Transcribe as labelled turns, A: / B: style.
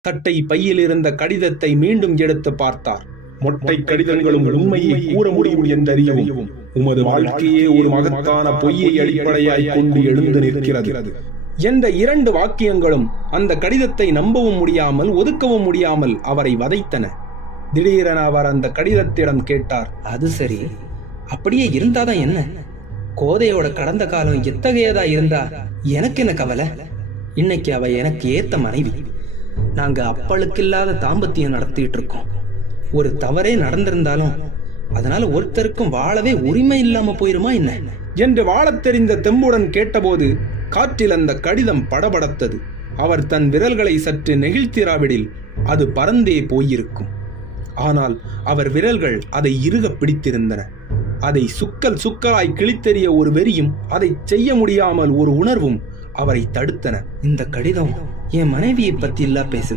A: தட்டை பையில் இருந்த கடிதத்தை மீண்டும் எடுத்து பார்த்தார். மொட்டை கடிதங்களும் உண்மையை கூற முடியும் என்றறியவும் உமது வாழ்க்கையே ஒரு மகத்தான பொய்யை அடிப்படையாய் கொண்டு எழுந்து நிற்கிறது என்ற 2 வாக்கியங்களும் அந்த கடிதத்தை நம்பவும் முடியாமல் ஒதுக்கவும் முடியாமல் அவரை வதைத்தன. திடீரென அவர் அந்த கடிதத்திடம் கேட்டார்,
B: அது சரி, அப்படியே இருந்தாதான் என்ன? கோதையோட கடந்த காலம் எத்தகையதா இருந்தா எனக்கு என்ன கவலை? இன்னைக்கு அவ எனக்கு ஏத்த மனைவி. நாங்க அப்பளுக்கில்லாத தாம்பத்தியம் நடத்திட்டு இருக்கோம். ஒரு தவறே நடந்திருந்தாலும் அதனால ஒருத்தருக்கும் வாழவே உரிமை இல்லாம போயிருமா என்ன
A: என்று வாழத் தெரிந்த தெம்புடன் கேட்டபோது காற்றில் அந்த கடிதம் படபடத்தது. அவர் தன் விரல்களை சற்று நெகிழ்த்திராவிடில் அது பறந்தே போயிருக்கும். ஆனால் அவர் விரல்கள் அதை இறுக பிடித்திருந்தன. அதை சுக்கலாய் கிழித்தெறிய ஒரு வெறியும் அதை செய்ய முடியாமல் ஒரு உணர்வும் அவரை தடுத்தன.
B: இந்த கடிதம் என் மனைவியை பத்தி இல்ல பேசுது.